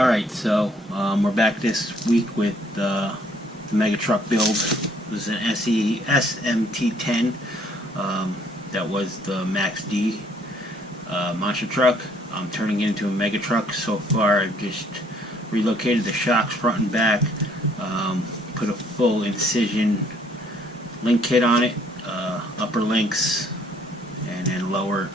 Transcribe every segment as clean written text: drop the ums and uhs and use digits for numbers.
Alright, so we're back this week with the mega truck build. This is an SMT10. That was the Max D monster truck. I'm turning it into a mega truck. So far I've just relocated the shocks front and back, put a full incision link kit on it, upper links and then lower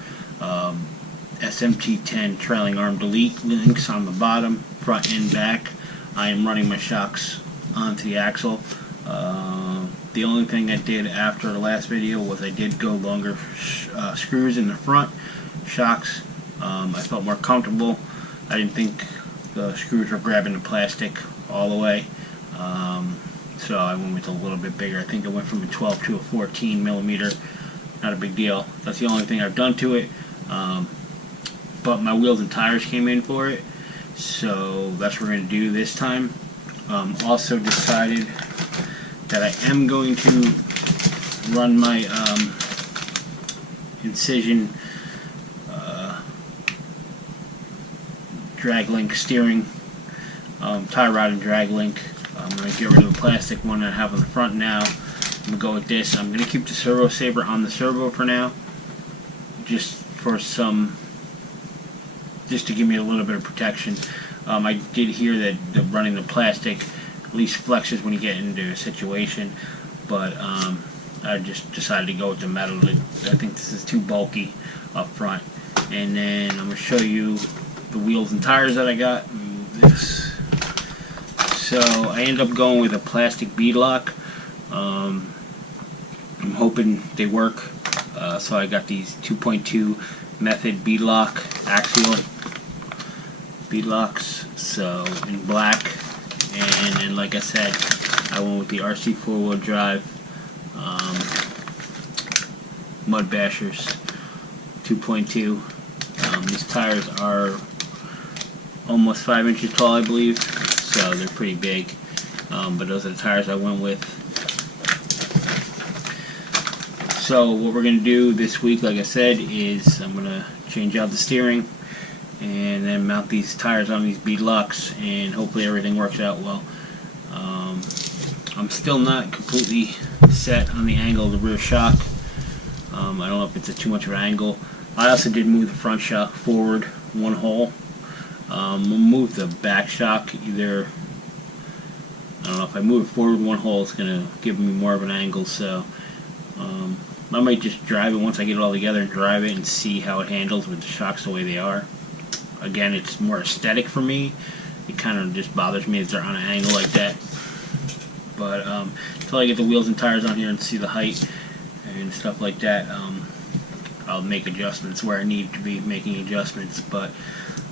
SMT10 trailing arm delete links on the bottom, front and back. I am running my shocks onto the axle. The only thing I did after the last video was I did go longer screws in the front shocks. I felt more comfortable. I didn't think the screws were grabbing the plastic all the way, so I went with a little bit bigger. I think I went from a 12 to a 14 millimeter. Not a big deal. That's the only thing I've done to it. But my wheels and tires came in for it, so that's what we're going to do this time. Also decided that I am going to run my INCISION drag link steering, tie rod and drag link. I'm going to get rid of the plastic one that I have on the front now. I'm going to go with this. I'm going to keep the servo saver on the servo for now, just to give me a little bit of protection. I did hear that running the plastic at least flexes when you get into a situation, but I just decided to go with the metal. I think this is too bulky up front. And then I'm going to show you the wheels and tires that I got. Move this. So I ended up going with a plastic BEADLOCK. I'm hoping they work. So I got these 2.2 method BEADLOCK axial BEADLOCKs, so in black, and then like I said, I went with the RC 4-wheel drive mud bashers 2.2. These tires are almost 5 inches tall, I believe, so they're pretty big, but those are the tires I went with. So what we're going to do this week, like I said, is I'm going to change out the steering and then mount these tires on these BEADLOCKs, and hopefully everything works out well. I'm still not completely set on the angle of the rear shock. I don't know if it's too much of an angle. I also did move the front shock forward one hole. We'll move the back shock either, I don't know, if I move it forward one hole it's going to give me more of an angle, so I might just drive it once I get it all together and drive it and see how it handles with the shocks the way they are. Again, it's more aesthetic for me. It kind of just bothers me if they're on an angle like that. But until I get the wheels and tires on here and see the height and stuff like that, I'll make adjustments where I need to be making adjustments. But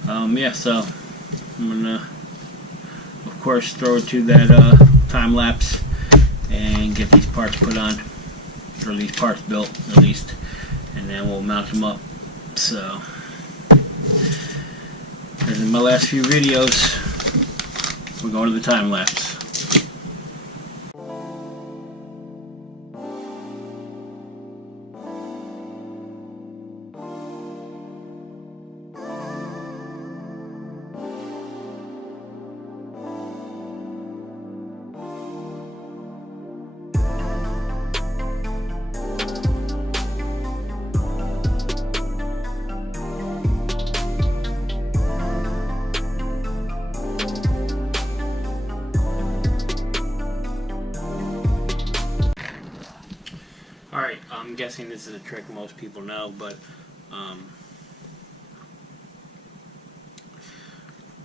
yeah, so I'm gonna, of course, throw it to that time lapse and get these parts put on, or these parts built at least, and then we'll mount them up. So there's my last few videos. We're going to the time lapse. Alright, I'm guessing this is a trick most people know, but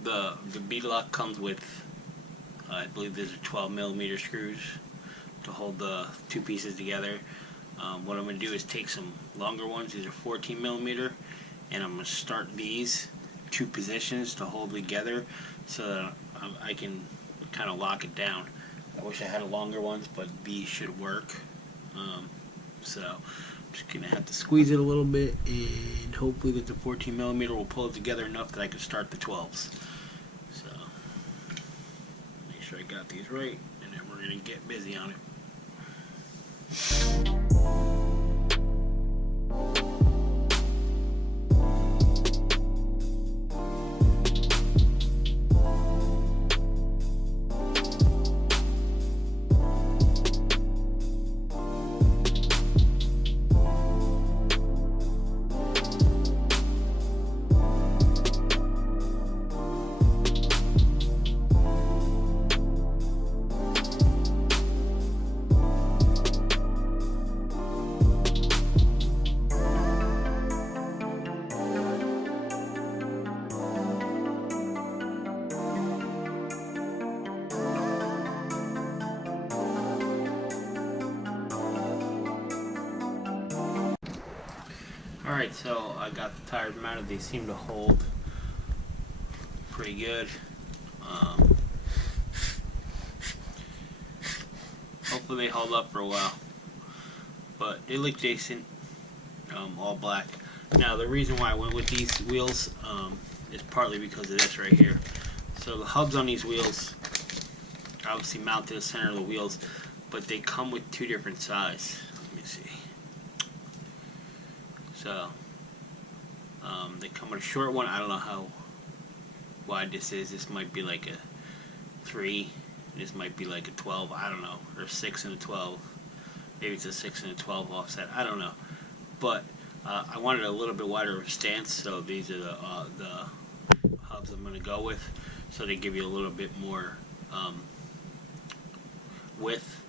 the BEADLOCK comes with, I believe these are 12 millimeter screws to hold the two pieces together. What I'm going to do is take some longer ones, these are 14 millimeter, and I'm going to start these two positions to hold together so that I can kind of lock it down. I wish I had longer ones, but these should work. So I'm just going to have to squeeze it a little bit, and hopefully that the 14 millimeter will pull it together enough that I can start the 12s. So make sure I got these right, and then we're going to get busy on it. Alright, so I got the tires mounted. They seem to hold pretty good. Hopefully they hold up for a while. But they look decent. All black. Now the reason why I went with these wheels is partly because of this right here. So the hubs on these wheels obviously mount to the center of the wheels, but they come with two different sizes. Let me see. So they come with a short one. I don't know how wide this is. This might be like a 3. This might be like a 12. I don't know, or a 6 and a 12. Maybe it's a 6 and a 12 offset. I don't know. But I wanted a little bit wider of a stance, so these are the hubs I'm going to go with. So they give you a little bit more width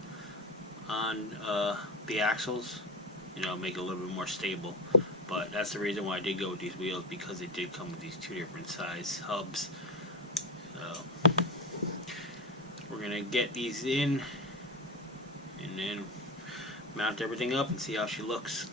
on the axles, you know, make it a little bit more stable. But that's the reason why I did go with these wheels, because they did come with these two different size hubs. So we're gonna get these in and then mount everything up and see how she looks.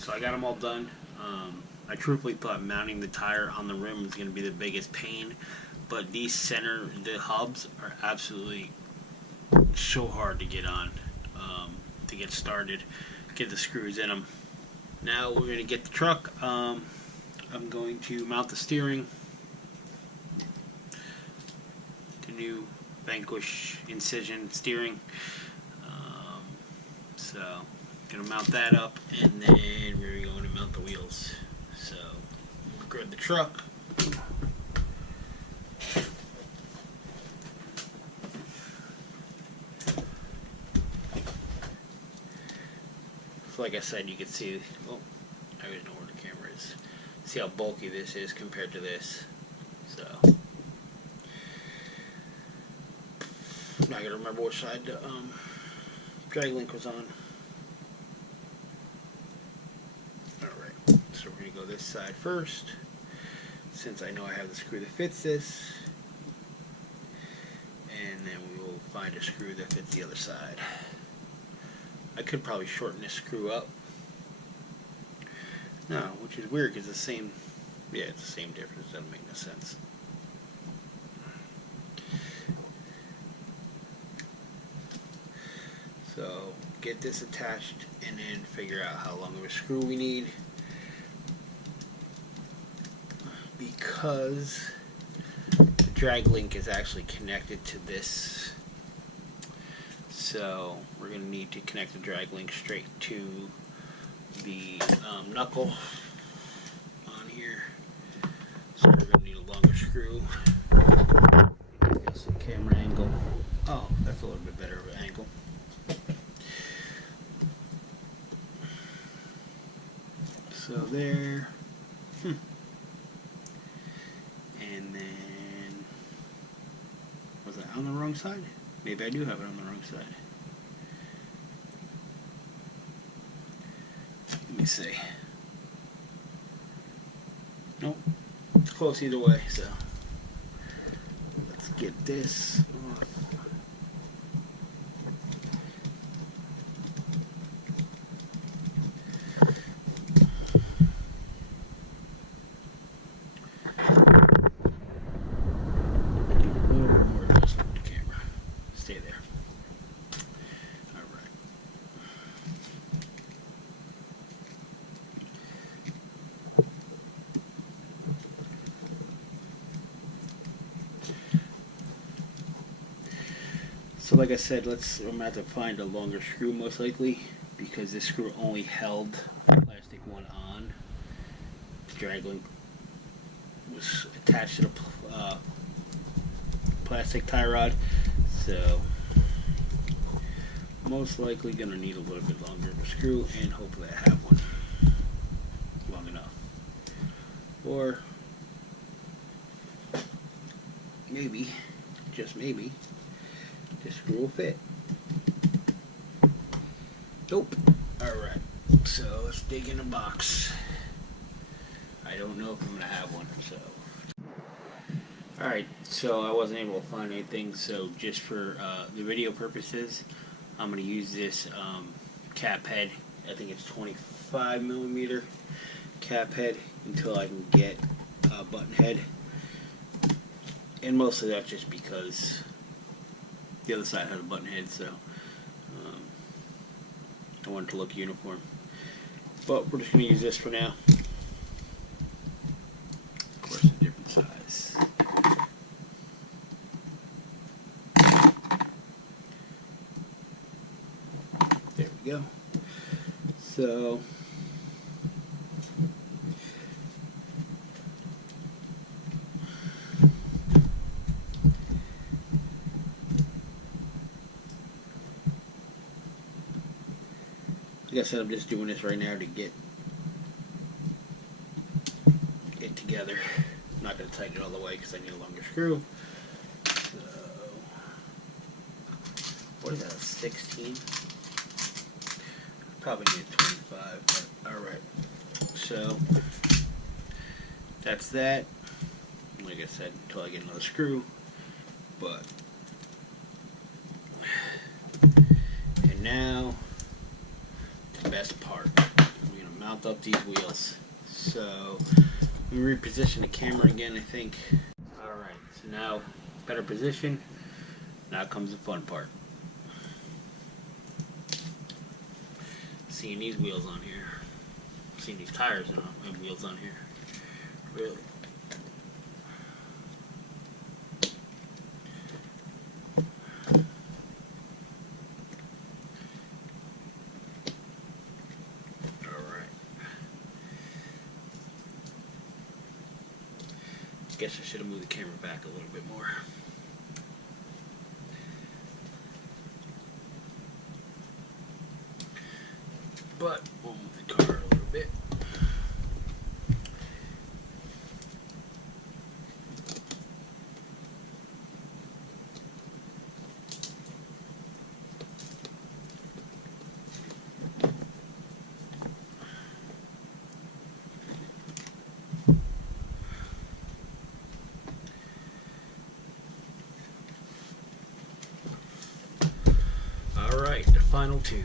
So I got them all done. I truthfully thought mounting the tire on the rim was going to be the biggest pain, but the hubs are absolutely so hard to get on, to get started, get the screws in them. Now we're going to get the truck. I'm going to mount the steering, the new VANQUISH INCISION steering. So gonna mount that up, and then we're going to mount the wheels. So grab the truck. So like I said, you can see, oh, I don't know where the camera is. See how bulky this is compared to this. So now I gotta remember which side the drag link was on. Alright, so we're gonna go this side first, since I know I have the screw that fits this, and then we will find a screw that fits the other side. I could probably shorten this screw up. No, which is weird because it's the same, yeah, it's the same difference. Doesn't make no sense. So get this attached and then figure out how long of a screw we need, because the drag link is actually connected to this. So we're going to need to connect the drag link straight to the knuckle on here. So we're going to need a longer screw. That's the camera angle. Oh, that's a little bit better of an angle. So there. And then, was that on the wrong side? Maybe I do have it on the wrong side. Let me see. Nope. It's close either way, so let's get this off. Stay there. Alright. So like I said, I'm gonna have to find a longer screw most likely, because this screw only held the plastic one on. dragline was attached to the plastic tie rod, so most likely gonna need a little bit longer of a screw, and hopefully I have one long enough. Or maybe, just maybe, this screw will fit. Nope. Alright, so let's dig in the box. I don't know if I'm gonna have one, so. Alright, so I wasn't able to find anything, so just for the video purposes, I'm gonna use this cap head. I think it's 25mm cap head until I can get a button head. And mostly that's just because the other side had a button head, so I wanted to look uniform. But we're just going to use this for now. Of course, a different size. There we go. So like I said, I'm just doing this right now to get it together. I'm not going to tighten it all the way because I need a longer screw. So, what is that, a 16? Probably need a 25, but alright. So, that's that. Like I said, until I get another screw. But, and now, the best part. I'm going to mount up these wheels. So, let me reposition the camera again, I think. Alright, so now, better position. Now comes the fun part. Seeing these wheels on here. Seeing these tires and wheels on here. Really. Guess I should have moved the camera back a little bit more. But we'll move the car a little bit. Alright, the final two.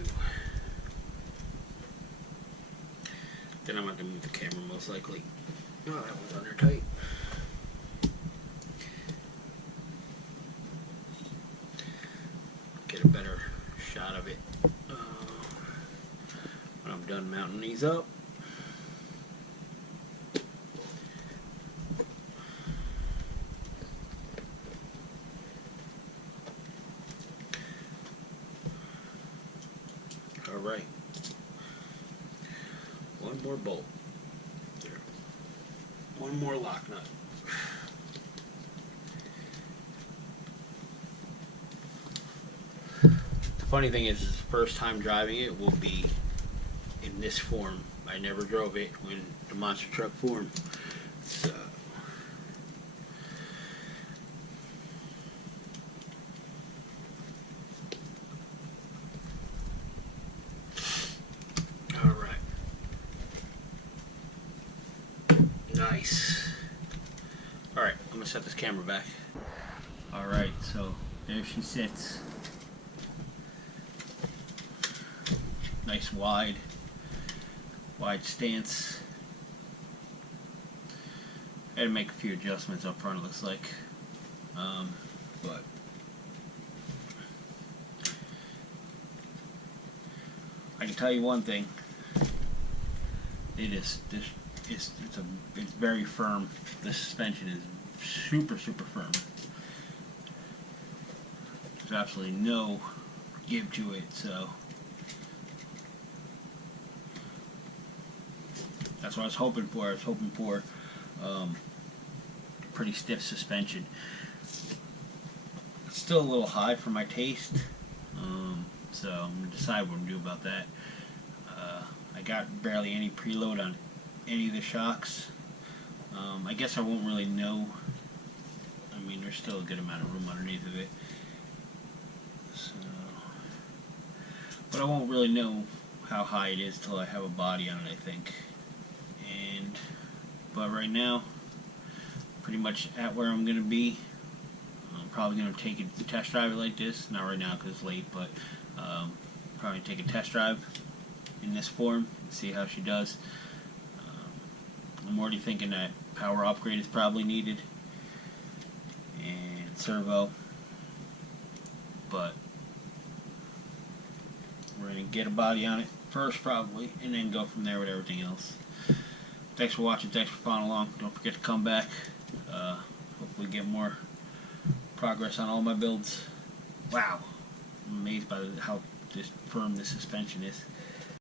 Then I'm going to move the camera most likely. Oh, that one's under tight. Get a better shot of it when I'm done mounting these up. Alright. One more bolt. There. One more lock nut. The funny thing is the first time driving it will be in this form. I never drove it when the monster truck formed. So nice. Alright, I'm going to set this camera back. Alright, so there she sits. Nice wide stance. I had to make a few adjustments up front, it looks like. But I can tell you one thing. It's very firm. The suspension is super firm. There's absolutely no give to it, so That's what I was hoping for. I was hoping for pretty stiff suspension. It's still a little high for my taste, so I'm going to decide what I'm going to do about that. I got barely any preload on any of the shocks. I guess I won't really know. I mean, there's still a good amount of room underneath of it. So, but I won't really know how high it is till I have a body on it, I think. But right now, pretty much at where I'm going to be. I'm probably going to take a test drive it like this. Not right now because it's late, but probably take a test drive in this form and see how she does. I'm already thinking that power upgrade is probably needed and servo, but we're going to get a body on it first probably and then go from there with everything else. Thanks for watching, thanks for following along. Don't forget to come back. Hopefully get more progress on all my builds. Wow, I'm amazed by how firm this suspension is.